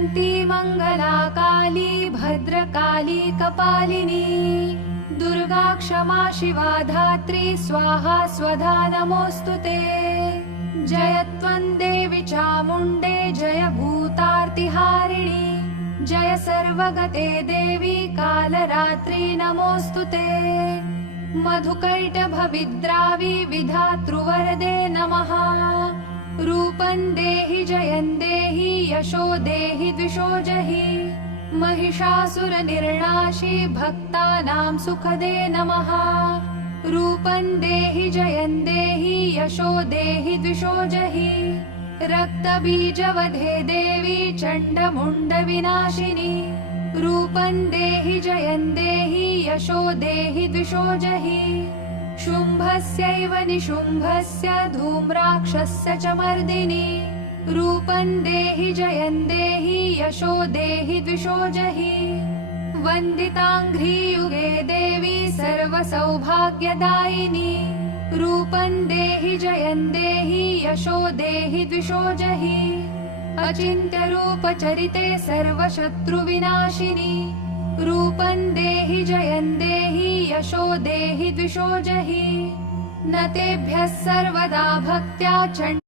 जयन्ती मङ्गला काली भद्रकाली कपालिनी दुर्गा क्षमा शिवा धात्री स्वाहा स्वधा नमोऽस्तुते। जय त्वं देवी चामुण्डे जय भूतार्तिहारिणी जय सर्वगते देवी कालरात्रि नमोऽस्तुते। मधुकैटभविद्रावी विधातृवरदे नमः। रूपं देहि जयं देहि यशो देहि द्विषो जहि महिषासुरनिर्णाशि भक्तानां सुखदे नमः। रूपं देहि जयं देहि यशो देहि द्विषो जहि रक्तबीजवधे देवी चण्डमुण्डविनाशिनी रूपं देहि जयं देहि यशो देहि द्विषो जहि शुम्भस्यैव निशुम्भस्य धूम्राक्षस्य च मर्दिनी रूपं देहि जयं देहि यशो देहि द्विषो जहि वन्दिताङ्घ्रियुगे देवी सर्वसौभाग्यदायिनी रूपं देहि जयं देहि यशो देहि द्विषो जहि अचिन्त्यरूपचरिते सर्वशत्रुविनाशिनी रूपं देहि जयं देहि यशो देहि द्विषो जहि न तेभ्यः सर्वदा भक्त्या चण्ड